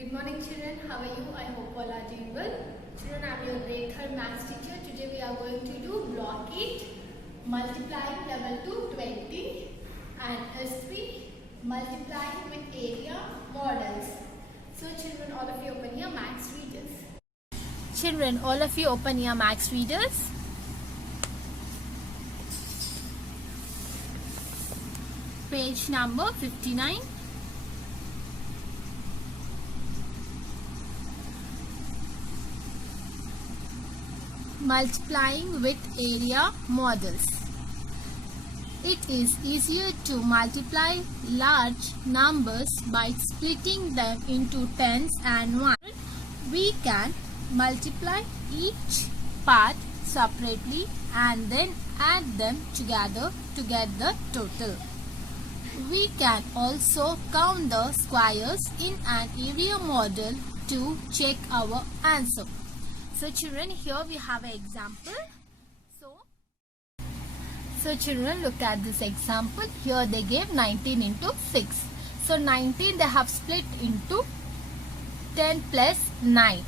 Good morning children, how are you? I hope all are doing well. Children, I am your grade 3rd maths teacher. Today we are going to do block 8, multiplying level 2 20 and S3 multiplying with area models. So children, all of you open your maths readers. Children, all of you open your maths readers. Page number 59. Multiplying with area models. It is easier to multiply large numbers by splitting them into tens and ones. We can multiply each part separately and then add them together to get the total. We can also count the squares in an area model to check our answer. So children, here we have an example. So children, look at this example. Here they gave 19 into 6. So 19 they have split into 10 plus 9.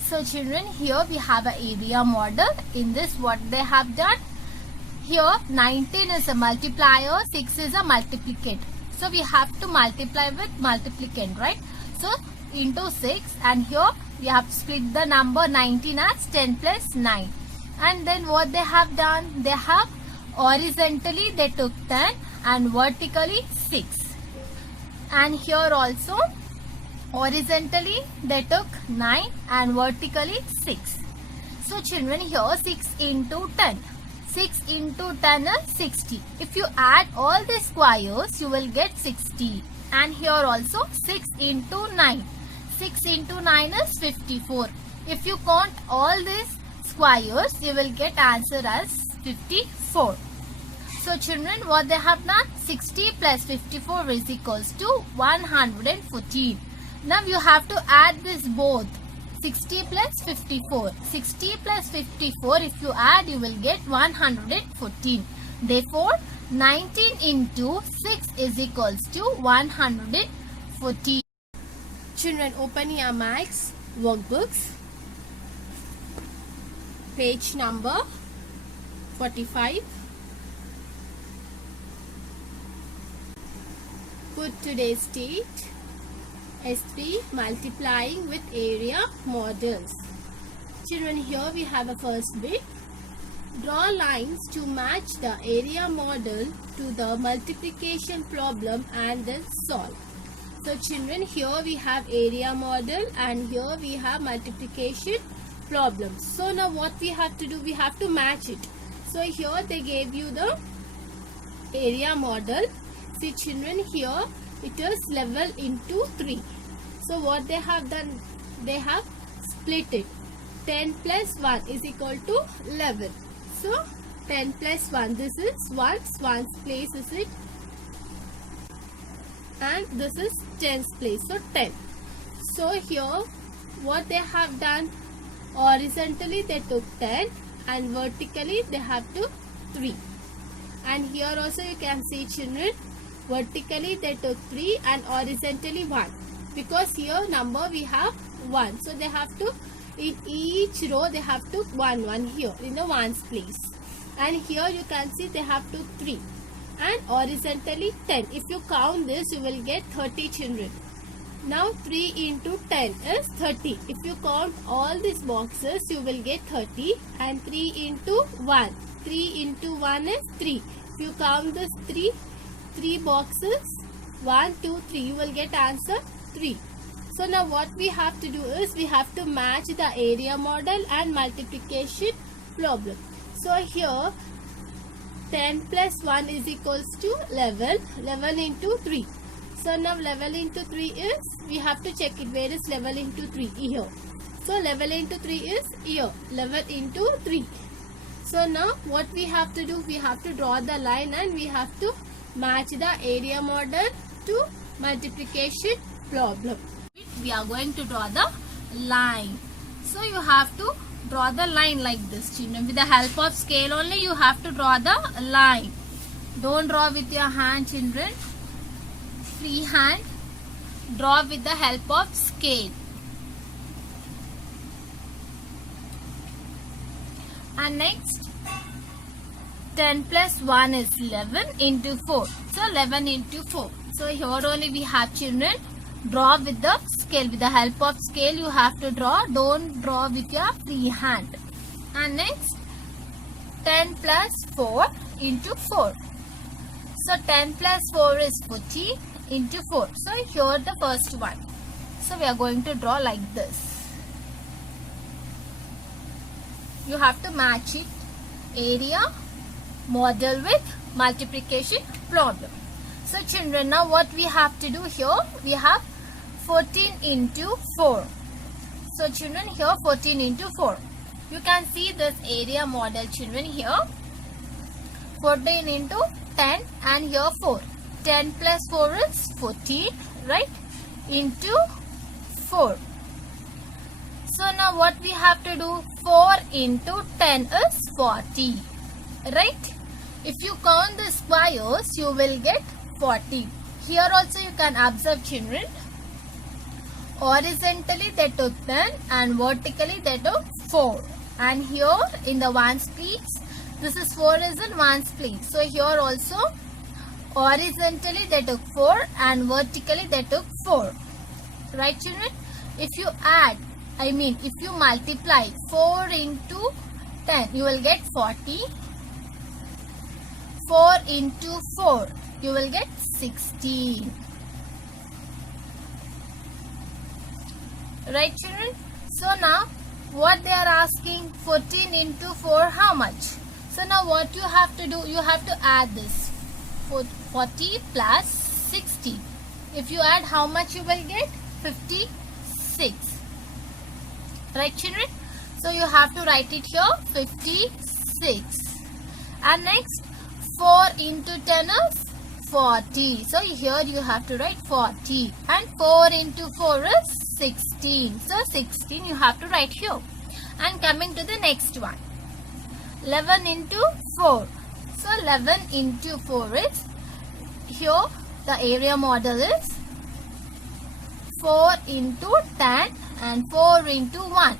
So children, here we have an area model. In this what they have done? Here 19 is a multiplier, 6 is a multiplicand. So we have to multiply with multiplicand, right? So into 6, and here we have split the number 19 as 10 plus 9. And then what they have done? They have horizontally they took 10 and vertically 6. And here also horizontally they took 9 and vertically 6. So children, here 6 into 10. 6 into 10 is 60. If you add all the squares, you will get 60. And here also 6 into 9. 6 into 9 is 54. If you count all these squares, you will get answer as 54. So children, what they have done? 60 plus 54 is equals to 114. Now you have to add this both. 60 plus 54. 60 plus 54, if you add, you will get 114. Therefore, 19 into 6 is equals to 114. Children, open your maths workbooks. Page number 45. Put today's date. S3 multiplying with area models. Children, here we have a first bit. Draw lines to match the area model to the multiplication problem and then solve. So children, here we have area model and here we have multiplication problem. So now what we have to do? We have to match it. So here they gave you the area model. See children, here it is level into 3. So what they have done? They have split it. 10 plus 1 is equal to 11. So 10 plus 1, this is 1's place is it, and this is 10's place, so 10. So here what they have done? Horizontally they took 10 and vertically they have to 3. And here also you can see children, vertically they took 3 and horizontally 1, because here number we have 1, so they have to, in each row they have to 1 here in the 1's place. And here you can see they have to 3 and horizontally 10. If you count this, you will get 30 children. Now 3 into 10 is 30. If you count all these boxes, you will get 30. And 3 into 1. 3 into 1 is 3. If you count this 3 boxes, 1, 2, 3, you will get answer 3. So now what we have to do is we have to match the area model and multiplication problem. So here 10 plus 1 is equals to 11. 11 into 3. So now 11 into 3 is, we have to check it. Where is 11 into 3? Here. So 11 into 3 is here. 11 into 3. So now what we have to do? We have to draw the line and we have to match the area model to multiplication problem. We are going to draw the line. So you have to draw the line like this, children. With the help of scale only you have to draw the line. Don't draw with your hand, children. Free hand. draw with the help of scale. And next, 10 plus 1 is 11 into 4. So 11 into 4. So here only we have, children, draw with the scale. With the help of scale you have to draw. Don't draw with your free hand. And next, 10 plus 4 into 4. So 10 plus 4 is 40 into 4. So here the first one. So we are going to draw like this. You have to match it, area model with multiplication problem. So children, now what we have to do here, we have 14 into 4. So children, here 14 into 4. You can see this area model, children, here 14 into 10 and here 4. 10 plus 4 is 14, right, into 4. So now what we have to do, 4 into 10 is 40, right? If you count the squares, you will get 40. Here also you can observe, children, horizontally they took 10 and vertically they took 4. And here in the ones place, this is 4 is in ones place. So here also horizontally they took 4 and vertically they took 4. Right, children? If you add, if you multiply 4 into 10, you will get 40. 4 into 4, you will get 16. Right, children? So now what they are asking, 14 into 4, how much? So now what you have to do, you have to add this 40 plus 60. If you add, how much you will get? 56. Right, children? So you have to write it here, 56. And next, 4 into 10 is 40. So here you have to write 40. And 4 into 4 is 16. So 16 you have to write here. And coming to the next one, 11 into 4. So 11 into 4 is, here the area model is 4 into 10 and 4 into 1.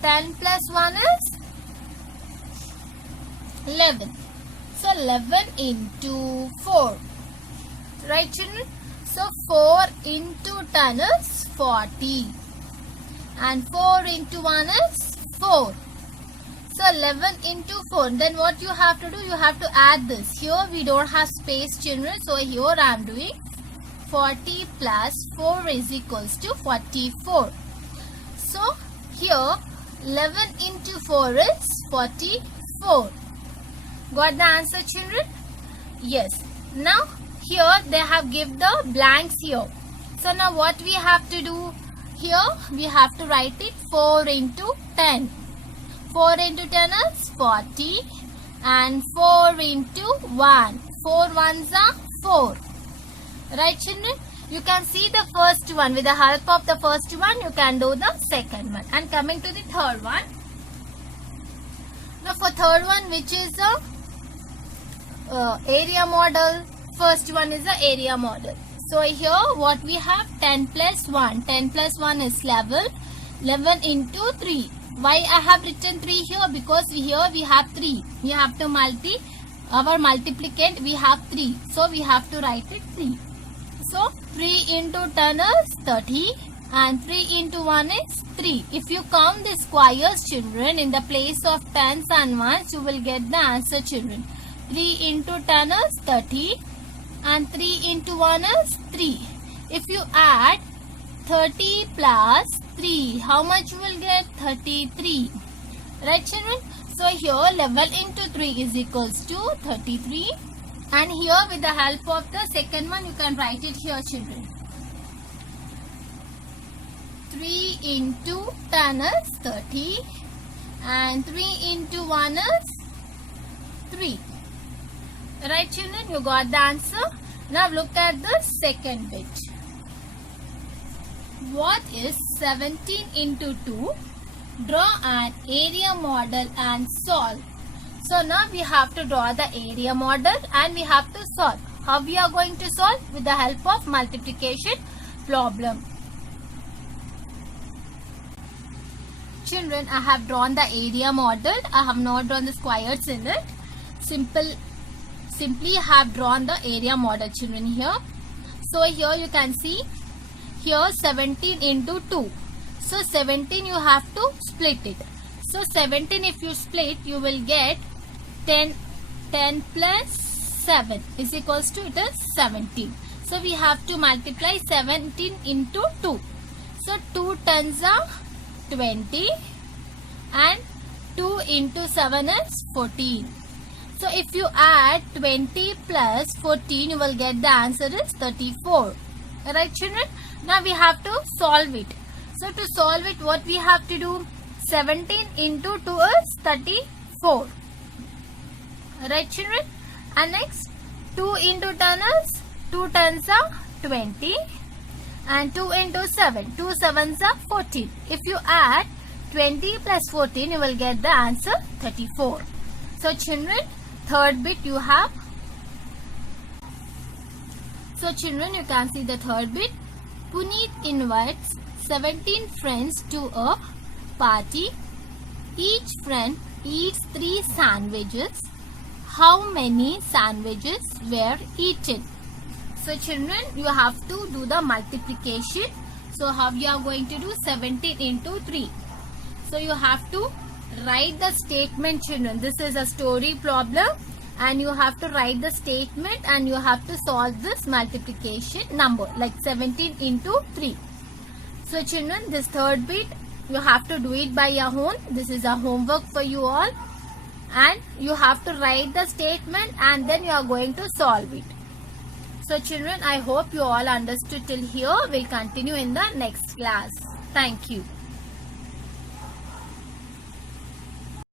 10 plus 1 is 11. So 11 into 4. Right, children? So 4 into 10 is 40. And 4 into 1 is 4. So 11 into 4. Then what you have to do? You have to add this. Here we don't have space, children. So here I am doing 40 plus 4 is equals to 44. So here 11 into 4 is 44. Got the answer, children? Yes. Now here they have given the blanks here. So now what we have to do? Here we have to write it 4 into 10. 4 into 10 is 40 and 4 into 1. 4 ones are 4. Right, children? You can see the first one. With the help of the first one, you can do the second one. And coming to the third one. Now for third one, which is the area model. First one is the area model. So here what we have, 10 plus 1. 10 plus 1 is 11. 11 into 3. Why I have written 3 here? Because here we have 3. We have to our multiplicand we have 3. So we have to write it 3. So 3 into 10 is 30 and 3 into 1 is 3. If you count the squares, children, in the place of tens and ones, you will get the answer, children. 3 into 10 is 30 and 3 into 1 is 3. If you add 30 plus 3, how much you will get? 33. Right, children? So here 11 into 3 is equals to 33. And here with the help of the second one, you can write it here, children. 3 into 10 is 30 and 3 into 1 is 3. Right, children? You got the answer. Now look at the second bit. What is 17 into 2? Draw an area model and solve. So now we have to draw the area model and we have to solve. How we are going to solve? With the help of multiplication problem. Children, I have drawn the area model. I have not drawn the squares in it. Simply I have drawn the area model, children, here. So here you can see here 17 into 2. So 17 you have to split it. So 17 if you split, you will get 10 plus 7 is equals to it is 17. So we have to multiply 17 into 2. So 2 tens are 20 and 2 into 7 is 14. So if you add 20 plus 14, you will get the answer is 34. Alright, children? Now we have to solve it. So to solve it, what we have to do? 17 into 2 is 34. Alright, children? And next, 2 into 10 is 2 tens are 20 and 2 into 7. 2 sevens are 14. If you add 20 plus 14, you will get the answer 34. So children, third bit you have. So children, you can see the third bit. Puneet invites 17 friends to a party. Each friend eats 3 sandwiches. How many sandwiches were eaten? So children, you have to do the multiplication. So how you are going to do? 17 into 3. So you have to write the statement, children. This is a story problem and you have to write the statement and you have to solve this multiplication number like 17 into 3. So children, this third bit you have to do it by your own. This is a homework for you all and you have to write the statement and then you are going to solve it. So children, I hope you all understood till here. We'll continue in the next class. Thank you.